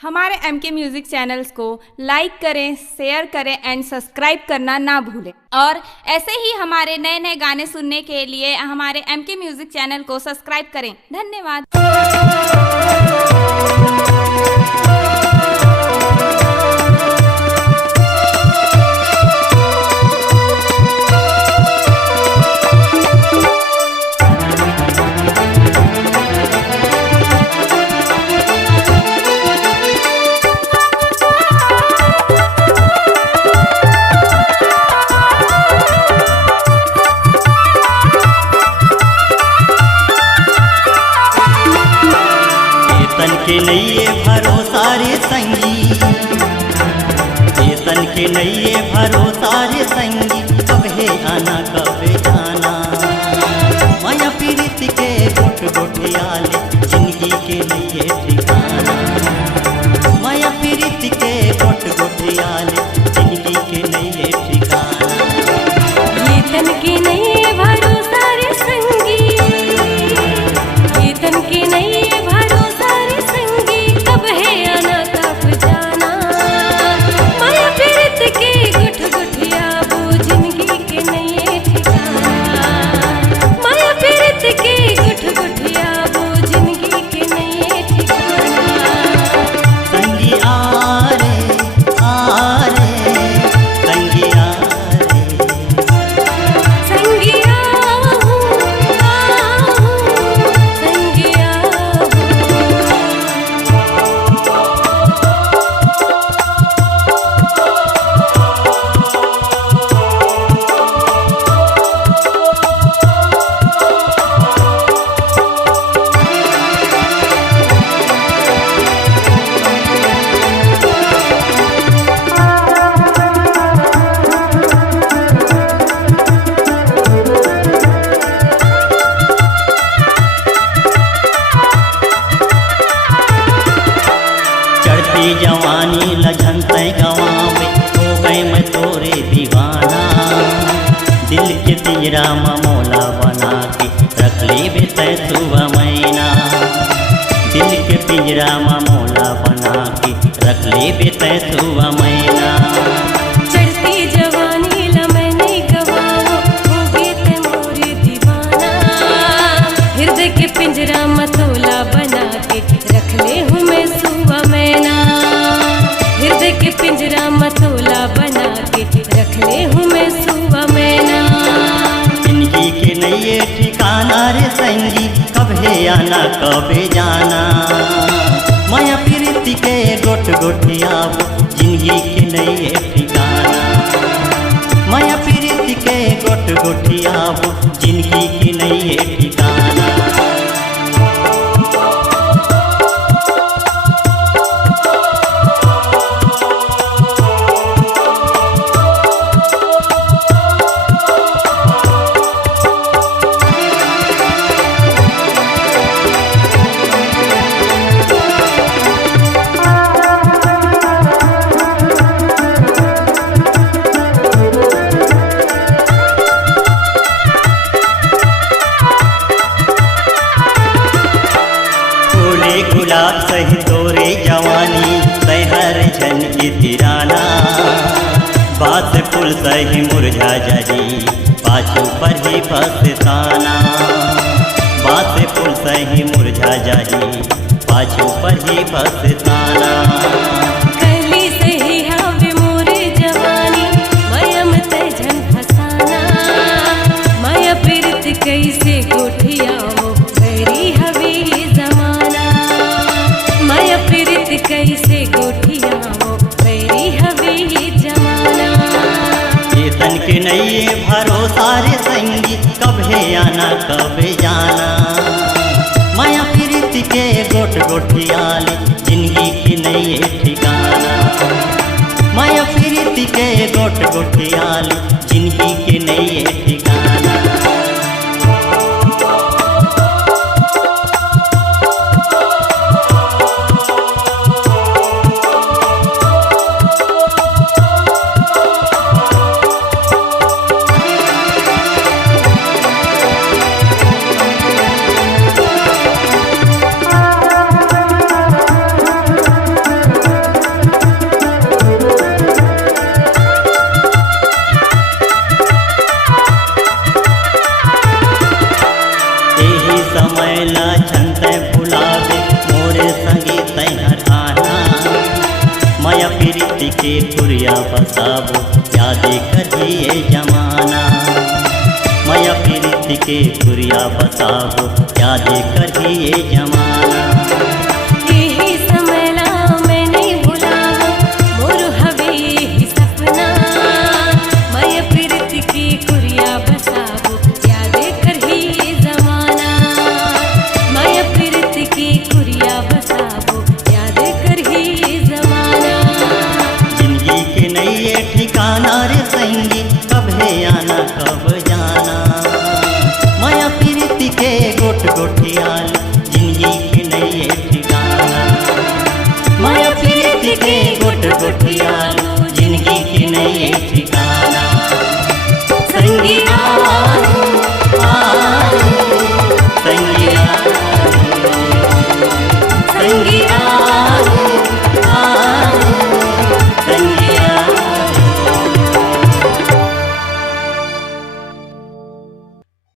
हमारे MK music channels को लाइक करें, शेयर करें एंड सब्सक्राइब करना ना भूलें। और ऐसे ही हमारे नए नए गाने सुनने के लिए हमारे MK म्यूजिक चैनल को सब्सक्राइब करें। धन्यवाद। तन के नैये भरोसा रे संगी, तन के नैये भरोसा रे संगी, कब है आना कब जाना। माया पीड़ित के गोट गोटियाले जिंदगी के नैये ठिकाना। माया पीड़ित के गोट गोटियाले जिंदगी के नैये ठिकाना। ये तन के नैये भरोसा रे संगी, ये तन के नैये जवानी लझनते गवावे हो गए मैं तोरे दीवाना। दिल के पिंजरा ममोला बना के रख ले बेते सुबह मैना। दिल के पिंजरा ममोला बना के रख ले बेते सुबह मैना। चढ़ती जवानी ला मैंने गवाओ हो गए ते मोरे दीवाना। हृदय के पिंजरा मतोला बना के रख ले हूँ मैं सुबह मैना। हृदय के पिंजरा मतोला बना के रख ले हूँ मैं सुबह मैना। जिंदगी के नैये ठिकाना रे संगी, कब है आना कब जाना। माया पीड़ित के गोट गोटियाबो जिंदगी के नैये ठिकाना। माया पीड़ित के गोट गोटियाबो जिंदगी के नैये ठिकाना। गुलाब सही तोरे जवानी सहर झन की तिराना। बात फूल सही मुरझा जारी पाछू पर ही फसताना। बात फूल सही मुरझा जारी पाछू पर ही फसताना। कली सही हावे मोरे जवानी माया में ते झन फसाना। माया पीड़ित कैसे गोठियाओ बैरी हवे जमाना। माया पीड़ित कैसे गोठियाओ बैरी हवे जमाना। ये तन के नैये भरोसा रे संगी, कब है आना कब जाना। माया पीड़ित के गोट गोटियाले जिंदगी के नैये ठिकाना। माया पीड़ित के गोट गोटियाले जिंदगी के नैये ठिकाना। प्रीति के पुरिया बसाबो यादे करिए जमाना। माया प्रीति के पुरिया बसाबो यादे करिए जमाना। यही समयला मैं नहीं भुलावा मोर हवे ही सपना। माया प्रीति की कुरिया बसाबो यादे करही जमाना। माया प्रीति की कुरिया बसाबो यादे करही जमाना। जिंदगी के नए ठिकाना रे संगी कब है आना कब जाना। माया प्रीति के गोट गोठियाल जिंदगी के नए ठिकाना। माया प्रीति के गोट गोठियाल